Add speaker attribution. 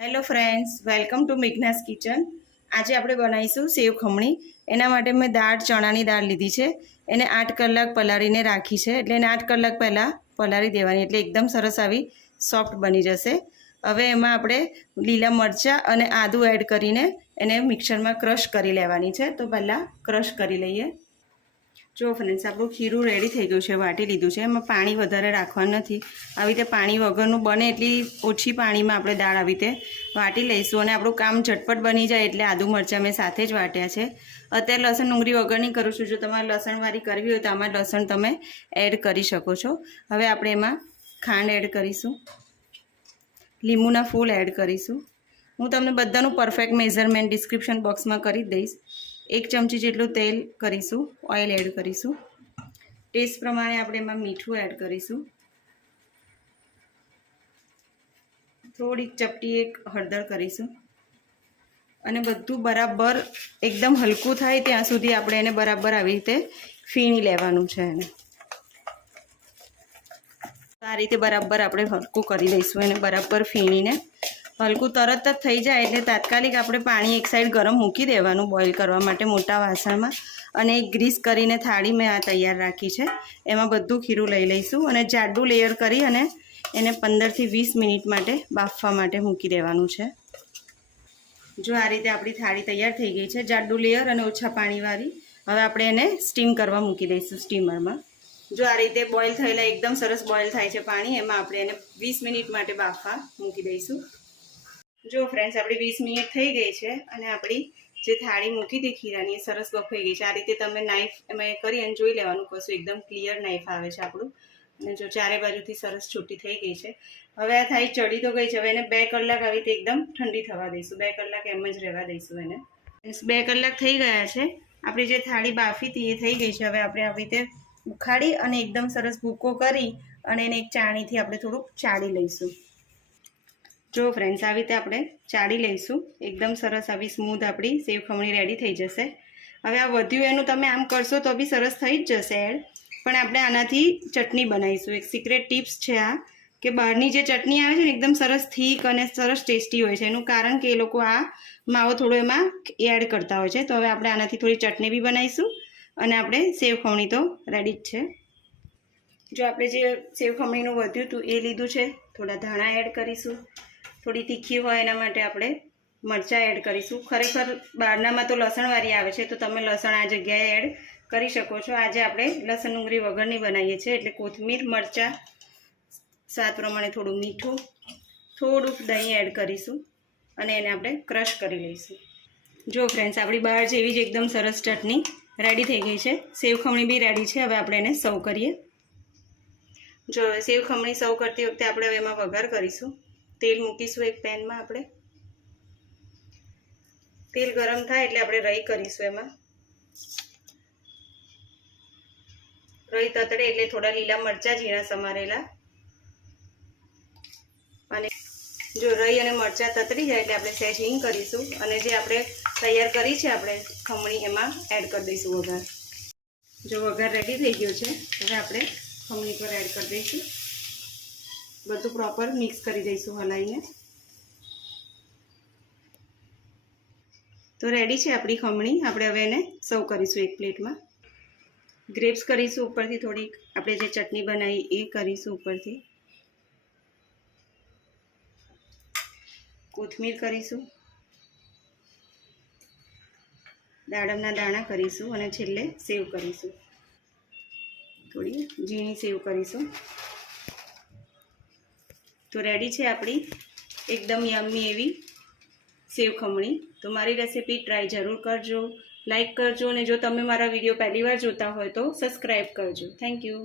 Speaker 1: Hello friends welcome to Meghna's kitchen આજે આપણે બનાવીશું સેવ ખમણી. એના માટે મેં દાળ, ચણાની દાળ લીધી છે. એને આઠ કલાક પલાળીને રાખી છે. એટલે એને આઠ કલાક પહેલાં પલાળી દેવાની. એટલે એકદમ સરસ આવી સોફ્ટ બની જશે. હવે એમાં આપણે લીલા મરચાં અને આદું એડ કરીને એને મિક્સરમાં ક્રશ કરી લેવાની છે. તો પહેલાં ક્રશ કરી લઈએ. જો ફ્રેન્ડ્સ આપણું ખીરું રેડી થઈ ગયું છે, વાટી લીધું છે. એમાં પાણી વધારે રાખવાનું નથી. આવી રીતે પાણી વગરનું બને એટલી ઓછી પાણીમાં આપણે દાળ આવી રીતે વાટી લઈશું અને આપણું કામ ઝટપટ બની જાય એટલે આદુ મરચાં મેં સાથે જ વાટ્યા છે. અત્યારે લસણ ડુંગળી વગરની કરું છું. જો તમારે લસણવાળી કરવી હોય તો આમાં લસણ તમે એડ કરી શકો છો. હવે આપણે એમાં ખાંડ એડ કરીશું. લીંબુના ફૂલ એડ કરીશું. હું તમને બધાનું પરફેક્ટ મેઝરમેન્ટ ડિસ્ક્રિપ્શન બોક્સમાં કરી દઈશ. એક ચમચી જેટલું તેલ કરીશું, ઓઇલ એડ કરીશું. ટેસ્ટ પ્રમાણે આપણે એમાં મીઠું એડ કરીશું. થોડીક ચપટી એક હળદર કરીશું. અને બધું બરાબર એકદમ હલકું થાય ત્યાં સુધી આપણે એને બરાબર આવી રીતે ફીણી લેવાનું છે એને. આ રીતે બરાબર આપણે હલકું કરી લઈશું, એને બરાબર ફીણીને હલકું તરત જ થઈ જાય એટલે તાત્કાલિક આપણે પાણી એક સાઈડ ગરમ મૂકી દેવાનું બોઇલ કરવા માટે મોટા વાસણમાં અને એક ગ્રીસ કરીને થાળી મેં આ તૈયાર રાખી છે. એમાં બધું ખીરું લઈ લઈશું અને જાડું લેયર કરી અને એને પંદરથી વીસ મિનિટ માટે બાફવા માટે મૂકી દેવાનું છે. જો આ રીતે આપણી થાળી તૈયાર થઈ ગઈ છે, જાડું લેયર અને ઓછા પાણીવાળી. હવે આપણે એને સ્ટીમ કરવા મૂકી દઈશું સ્ટીમરમાં જો આ રીતે બોઇલ થયેલા, એકદમ સરસ બોઇલ થાય છે પાણી, એમાં આપણે એને વીસ મિનિટ માટે બાફવા મૂકી દઈશું. જો ફ્રેન્ડ્સ આપણી વીસ મિનિટ થઈ ગઈ છે અને આપણી જે થાળી મૂકી હતી ખીરાની એ સરસ બફાઈ ગઈ છે. આ રીતે તમે નાઈફ એમાં કરી અને જોઈ લેવાનું કશું એકદમ ક્લિયર નાઈફ આવે છે આપણું. અને જો ચારે બાજુથી સરસ છૂટી થઈ ગઈ છે. હવે આ થાળી ચડી તો ગઈ છે. હવે એને બે કલાક આવી રીતે એકદમ ઠંડી થવા દઈશું. બે કલાક એમ જ રહેવા દઈશું એને. બે કલાક થઈ ગયા છે. આપણી જે થાળી બાફી હતી એ થઈ ગઈ છે. હવે આપણે આવી રીતે ઉખાડી અને એકદમ સરસ ભૂકો કરી અને એને એક ચાણીથી આપણે થોડુંક ચાળી લઈશું. જો ફ્રેન્ડ્સ આવી રીતે આપણે ચાળી લઈશું. એકદમ સરસ આવી સ્મૂથ આપણી સેવ ખમણી રેડી થઈ જશે. હવે આ વધ્યું એનું તમે આમ કરશો તો બી સરસ થઈ જ જશે, એડ. પણ આપણે આનાથી ચટણી બનાવીશું. એક સિક્રેટ ટિપ્સ છે આ, કે બહારની જે ચટણી આવે છે ને, એકદમ સરસ થીક અને સરસ ટેસ્ટી હોય છે. એનું કારણ કે એ લોકો આ માવો થોડો એમાં એડ કરતા હોય છે. તો હવે આપણે આનાથી થોડી ચટણી બી બનાવીશું અને આપણે સેવ ખમણી તો રેડી જ છે. જો આપણે જે સેવ ખમણીનું વધ્યું હતું એ લીધું છે. થોડા ધાણા એડ કરીશું. થોડી તીખી હોય એના માટે આપણે મરચાં એડ કરીશું. ખરેખર બહારનામાં તો લસણવાળી આવે છે, તો તમે લસણ આ જગ્યાએ એડ કરી શકો છો. આજે આપણે લસણ ડુંગળી વગરની બનાવીએ છીએ, એટલે કોથમીર, મરચાં, સ્વાદ પ્રમાણે થોડું મીઠું, થોડુંક દહીં એડ કરીશું અને એને આપણે ક્રશ કરી લઈશું. જો ફ્રેન્ડ્સ આપણી બહાર જેવી જ એકદમ સરસ ચટણી રેડી થઈ ગઈ છે. સેવ ખમણી બી રેડી છે. હવે આપણે એને સર્વ કરીએ. જો સેવ ખમણી સર્વ કરતી વખતે આપણે હવે એમાં વઘાર કરીશું. તેલ મૂકીશું એક પેનમાં આપણે. તેલ ગરમ થાય એટલે આપણે રહી કરીશું એમાં. રહી તતડે એટલે થોડા લીલા મરચાં ઝીણા સમારેલા. અને જો રહી અને મરચાં તતરી જાય એટલે આપણે સહેજ હિંગ કરીશું. અને જે આપણે તૈયાર કરી છે આપણે ખમણી, એમાં એડ કરી દઈશું વઘાર. જો વઘાર રેડી થઈ ગયો છે, હવે આપણે ખમણી પર એડ કરી દઈશું. બધું પ્રોપર મિક્સ કરી દઈશું હલાઈને. તો રેડી છે આપણી ખમણી. આપણે હવે એને સર્વ કરીશું એક પ્લેટમાં. ગ્રેપ્સ કરીશું ઉપરથી થોડીક. આપણે જે ચટણી બનાવી એ કરીશું ઉપરથી. કોથમીર કરીશું. દાડમના દાણા કરીશું અને છેલ્લે સેવ કરીશું. થોડી ઝીણી સેવ કરીશું. તો રેડી છે આપણી એકદમ યમ્મી એવી સેવ ખમણી. તો મારી રેસીપી ટ્રાય જરૂર કરજો લાઈક કરજો અને જો તમે મારા વીડિયો પહેલી વાર જોતા હોય તો સબસ્ક્રાઈબ કરજો. Thank you